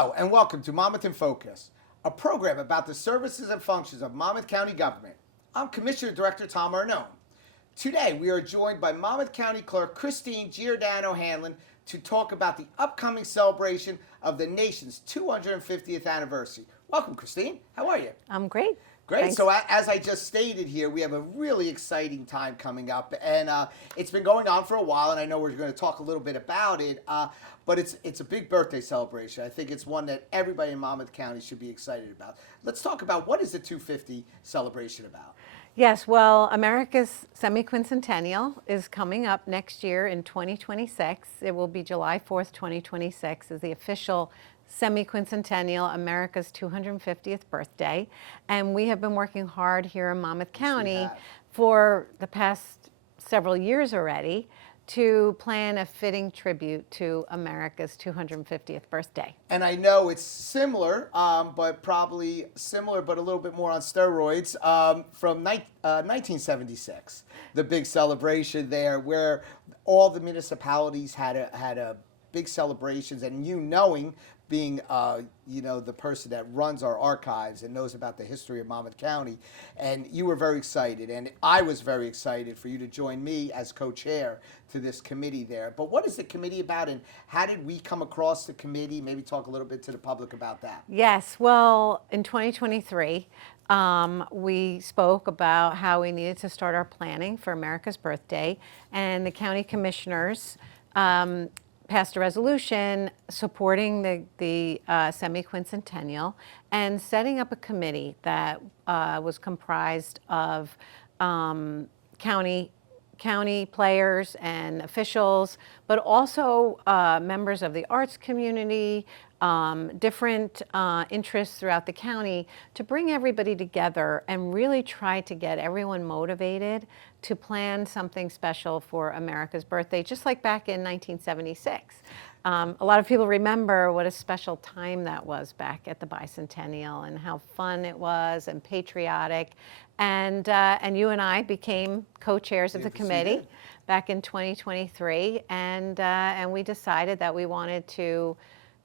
Hello and welcome to Monmouth in Focus, a program about the services and functions of Monmouth County government. I'm Commissioner Director Tom Arnone. Today we are joined by Monmouth County Clerk Christine Giordano Hanlon to talk about the upcoming celebration of the nation's 250th anniversary. Welcome, Christine. How are you? I'm great. Great. Thanks. So as I just stated here, we have a really exciting time coming up, and it's been going on for a while, and I know we're going to talk a little bit about it, but it's a big birthday celebration. I think it's one that everybody in Monmouth County should be excited about. Let's talk about what is the 250 celebration about? Yes, well, America's semi-quincentennial is coming up next year in 2026. It will be July 4th, 2026 is the official semi-quincentennial, America's 250th birthday. And we have been working hard here in Monmouth County for the past several years already to plan a fitting tribute to America's 250th birthday. And I know it's similar, but probably similar, but a little bit more on steroids, from 1976, the big celebration there where all the municipalities had a big celebrations, and knowing being the person that runs our archives and knows about the history of Monmouth County, and you were very excited, and I was very excited for you to join me as co-chair to this committee there. But what is the committee about, and how did we come across the committee? Maybe talk a little bit to the public about that. Yes, well, in 2023, we spoke about how we needed to start our planning for America's birthday, and the county commissioners passed a resolution supporting the semi-quincentennial and setting up a committee that was comprised of county players and officials, but also members of the arts community, different interests throughout the county, to bring everybody together and really try to get everyone motivated to plan something special for America's birthday, just like back in 1976. A lot of people remember what a special time that was back at the bicentennial and how fun it was and patriotic. And you and I became co-chairs of the committee back in 2023, and we decided that we wanted to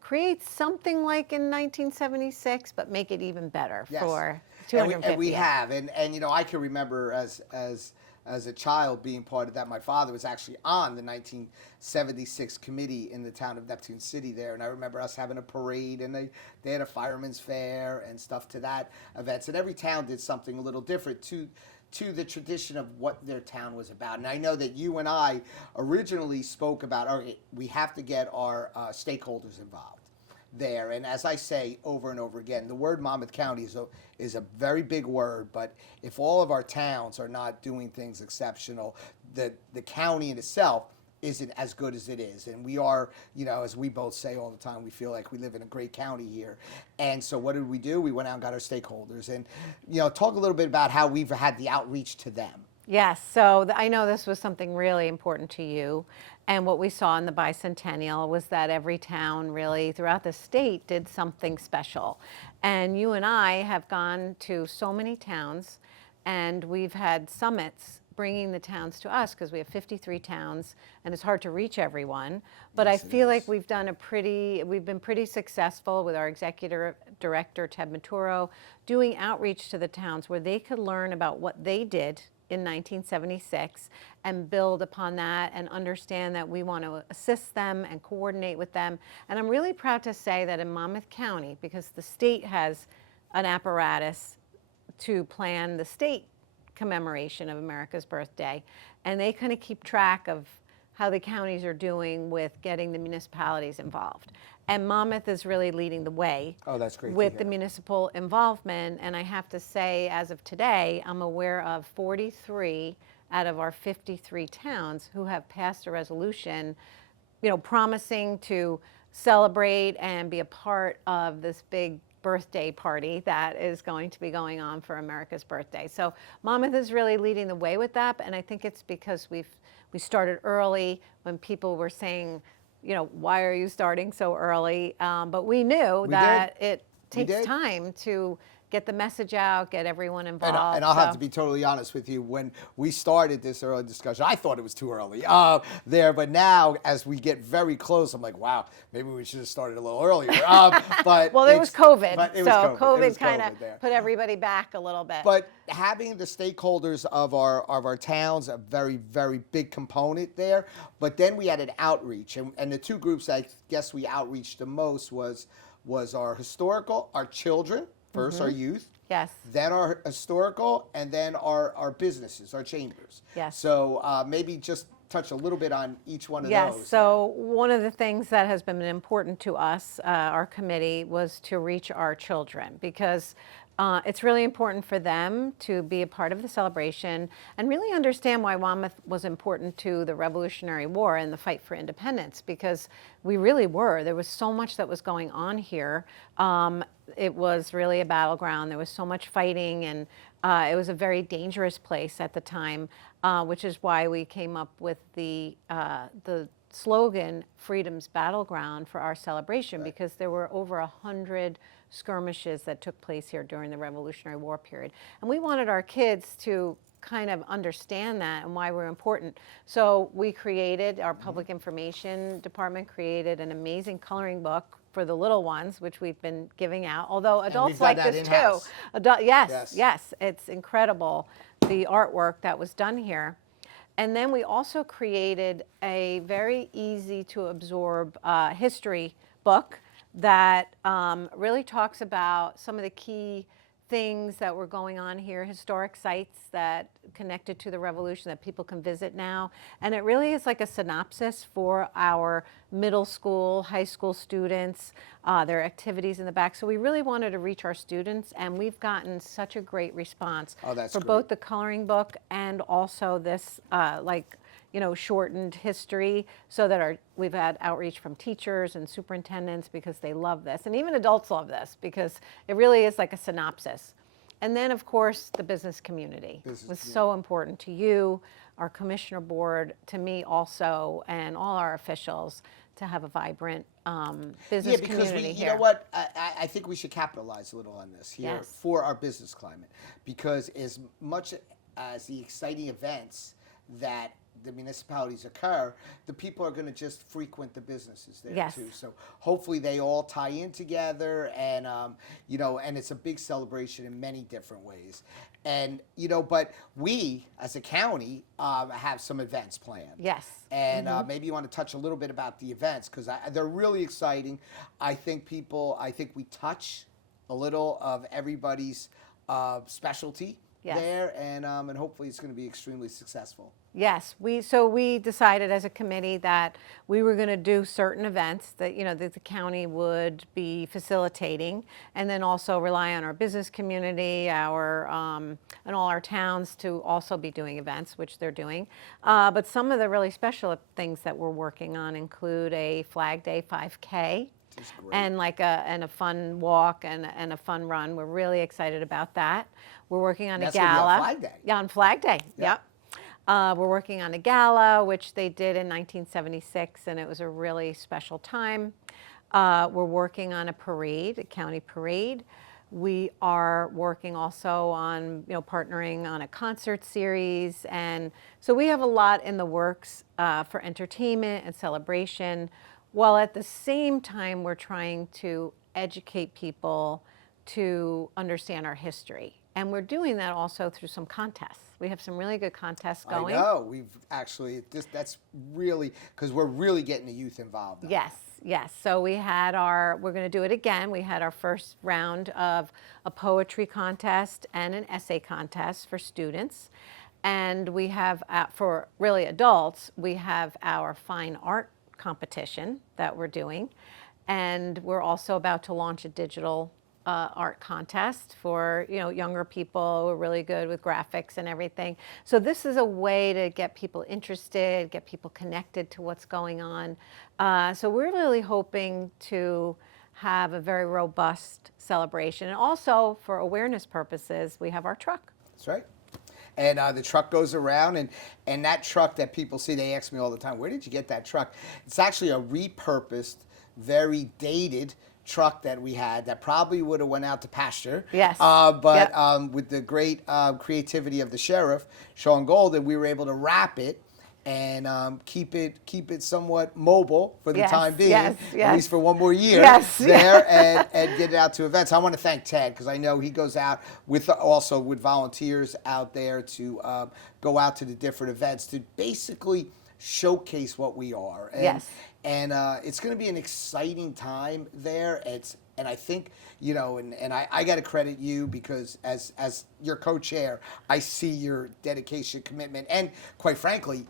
create something like in 1976, but make it even better for 250. And we have, and I can remember as a child being part of that. My father was actually on the 1976 committee in the town of Neptune City there, and I remember us having a parade, and they had a fireman's fair and stuff to that events, and every town did something a little different to the tradition of what their town was about. And I know that you and I originally spoke about, okay, we have to get our stakeholders involved there. And as I say over and over again, the word Monmouth County is a very big word, but if all of our towns are not doing things exceptional, the county in itself isn't as good as it is. And we are, as we both say all the time, we feel like we live in a great county here. And so what did we do? We went out and got our stakeholders, and talk a little bit about how we've had the outreach to them. Yes, so I know this was something really important to you, and what we saw in the bicentennial was that every town really throughout the state did something special. And you and I have gone to so many towns, and we've had summits bringing the towns to us because we have 53 towns, and it's hard to reach everyone. But yes, I feel like we've been pretty successful with our executive director, Ted Maturo, doing outreach to the towns where they could learn about what they did in 1976 and build upon that and understand that we want to assist them and coordinate with them. And I'm really proud to say that in Monmouth County, because the state has an apparatus to plan the state commemoration of America's birthday, and they kind of keep track of how the counties are doing with getting the municipalities involved. And Monmouth is really leading the way. Oh, that's great with the municipal involvement. And I have to say, as of today, I'm aware of 43 out of our 53 towns who have passed a resolution, promising to celebrate and be a part of this big birthday party that is going to be going on for America's birthday. So Monmouth is really leading the way with that, and I think it's because we started early when people were saying, why are you starting so early? But we knew that it takes time to get the message out, get everyone involved. And I'll have so- to be totally honest with you. When we started this early discussion, I thought it was too early there. But now, as we get very close, I'm like, wow, maybe we should have started a little earlier. But Well, there was COVID, but it so was COVID. It was COVID kind of there. put everybody back a little bit. But having the stakeholders of our towns a very, very big component there. But then we had an outreach, and the two groups I guess we outreached the most was our historical, our children first, our youth. Yes. Then our historical, and then our businesses, our chambers. Yes. So maybe just touch a little bit on each one of Yes, those. so one of the things that has been important to us, our committee, was to reach our children because it's really important for them to be a part of the celebration and really understand why Monmouth was important to the Revolutionary War and the fight for independence, because we really were. There was so much that was going on here. It was really a battleground. There was so much fighting, and it was a very dangerous place at the time, which is why we came up with the slogan, Freedom's Battleground, for our celebration, because there were over 100 skirmishes that took place here during the Revolutionary War period. And we wanted our kids to kind of understand that and why we're important. So we created, our public information department created an amazing coloring book for the little ones, which we've been giving out, although adults we've done like that this in-house. too. Yes, Yes. yes, it's incredible, the artwork that was done here. And then we also created a very easy to absorb history book that really talks about some of the key things that were going on here, historic sites that connected to the revolution that people can visit now. And it really is like a synopsis for our middle school, high school students, their activities in the back. So we really wanted to reach our students, and we've gotten such a great response Oh, that's for great. both the coloring book and also this shortened history, so that we've had outreach from teachers and superintendents because they love this, and even adults love this because it really is like a synopsis. And then, of course, the business community was so important to you, our commissioner board, to me also, and all our officials, to have a vibrant business because community you here. know what? I think we should capitalize a little on this here Yes. for our business climate, because as much as the exciting events that the municipalities occur, the people are going to just frequent the businesses there Yes. too. So hopefully they all tie in together, and and it's a big celebration in many different ways. And but we as a county have some events planned. Yes. And maybe you want to touch a little bit about the events, because they're really exciting. I think we touch a little of everybody's specialty Yes. there, and hopefully it's going to be extremely successful. Yes, we decided as a committee that we were going to do certain events that that the county would be facilitating, and then also rely on our business community, our and all our towns to also be doing events, which they're doing. But some of the really special things that we're working on include a Flag Day 5K. That's great. And a fun walk and a fun run. We're really excited about that. We're working on That's a gonna be on gala. Flag Day. Yeah, on Flag Day. Yeah. Yep. We're working on a gala, which they did in 1976, and it was a really special time. We're working on a parade, a county parade. We are working also on partnering on a concert series, and so we have a lot in the works for entertainment and celebration, while at the same time we're trying to educate people to understand our history. And we're doing that also through some contests. We have some really good contests going. I know. We've actually, that's really, because we're really getting the youth involved. Yes, yes. So we're going to do it again. We had our first round of a poetry contest and an essay contest for students. And we have, for really adults, we have our fine art competition that we're doing. And we're also about to launch a digital art contest for younger people who are really good with graphics and everything. So this is a way to get people interested, get people connected to what's going on. So we're really hoping to have a very robust celebration. And also, for awareness purposes, we have our truck. That's right. And the truck goes around, and that truck that people see, they ask me all the time, where did you get that truck? It's actually a repurposed, very dated truck that we had that probably would have went out to pasture. Yes. But Yep. with the great creativity of the sheriff, Sean Golden, we were able to wrap it and keep it somewhat mobile for the Yes, time being, yes, at yes. least for one more year Yes. there, and get it out to events. I want to thank Ted because I know he goes out with also with volunteers out there to go out to the different events to basically showcase what we are. And, Yes. And it's going to be an exciting time there. And I think, you know, and I got to credit you because as your co-chair, I see your dedication, commitment, and quite frankly,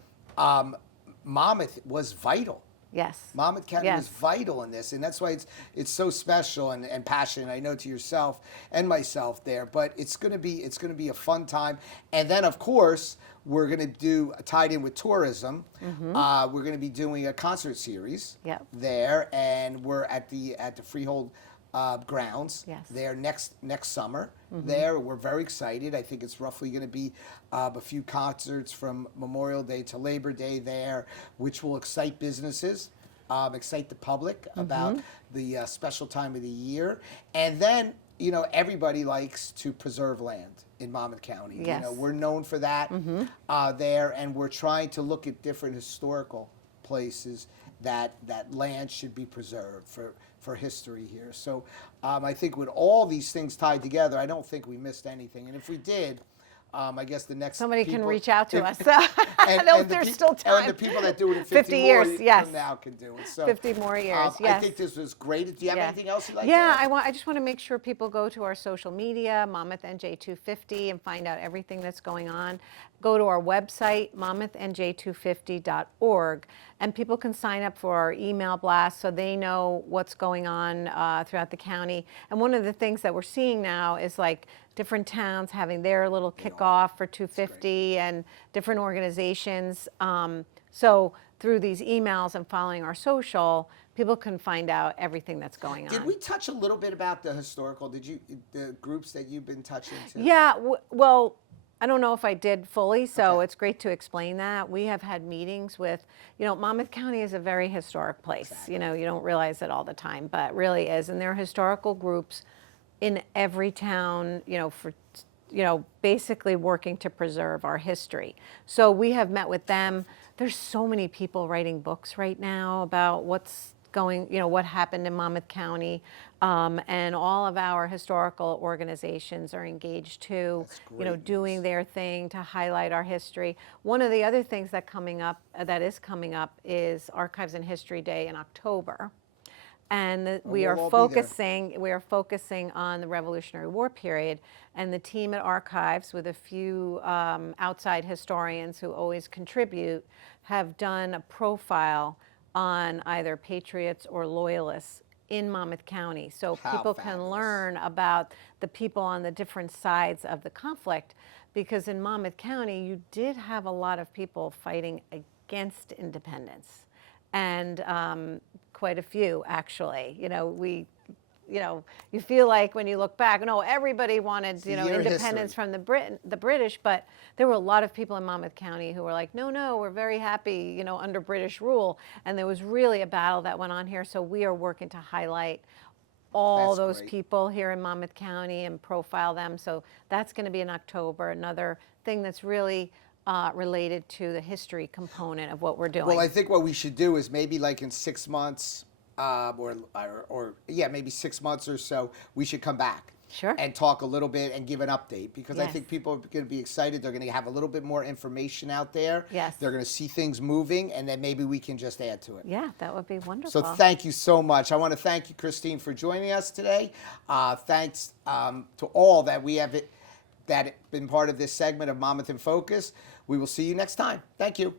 Monmouth was vital. Yes. Monmouth County Yes. was vital in this, and that's why it's so special and passionate. I know to yourself and myself there, but it's gonna be a fun time. And then of course we're gonna do tied in with tourism. We're gonna be doing a concert series Yep. there, and we're at the Freehold grounds Yes. there next summer. There, we're very excited. I think it's roughly going to be a few concerts from Memorial Day to Labor Day there, which will excite businesses, excite the public about the special time of the year. And then, you know, everybody likes to preserve land in Monmouth County. Yes. You know, we're known for that there, and we're trying to look at different historical places that land should be preserved for history here. So I think with all these things tied together, I don't think we missed anything. And if we did, I guess the next Somebody can people- reach out to us. and No, the there's pe- still time. And the people that do it in 50 more years, yes. from now can do it. So 50 more years, I yes. think this was great. Do you have Yeah. anything else you'd like Yeah, to add? I just want to make sure people go to our social media, Monmouth NJ250, and find out everything that's going on. Go to our website, monmouthnj250.org, and people can sign up for our email blast so they know what's going on throughout the county. And one of the things that we're seeing now is like different towns having their little kickoff for 250 and different organizations. So through these emails and following our social, people can find out everything that's going on. Did we touch a little bit about the historical? Did you the groups that you've been touching? Yeah, well, I don't know if I did fully, so Okay. it's great to explain that. We have had meetings with, you know, Monmouth County is a very historic place. Exactly. You know, you don't realize it all the time, but it really is. And there are historical groups in every town, you know, for, you know, basically working to preserve our history. So we have met with them. There's so many people writing books right now about what's going, you know, what happened in Monmouth County. And all of our historical organizations are engaged too, That's you know, great doing news. their thing to highlight our history. One of the other things that is coming up is Archives and History Day in October. And we are we'll all be there. focusing on the Revolutionary War period, and the team at Archives, with a few outside historians who always contribute, have done a profile on either patriots or loyalists in Monmouth County, so How people can fabulous. learn about the people on the different sides of the conflict. Because in Monmouth County, you did have a lot of people fighting against independence, and quite a few actually. You know, you feel like when you look back, no, everybody wanted, you know, year of independence history. from the British, but there were a lot of people in Monmouth County who were like, no, we're very happy, you know, under British rule. And there was really a battle that went on here. So we are working to highlight all That's those great. people here in Monmouth County and profile them. So that's going to be in October. Another thing that's really related to the history component of what we're doing. Well, I think what we should do is maybe like in 6 months, or maybe 6 months or so, we should come back. Sure. And talk a little bit and give an update because I Yes. think people are going to be excited. They're going to have a little bit more information out there. Yes. They're going to see things moving, and then maybe we can just add to it. Yeah, that would be wonderful. So thank you so much. I want to thank you, Christine, for joining us today. Thanks to all that been part of this segment of Monmouth in Focus. We will see you next time. Thank you.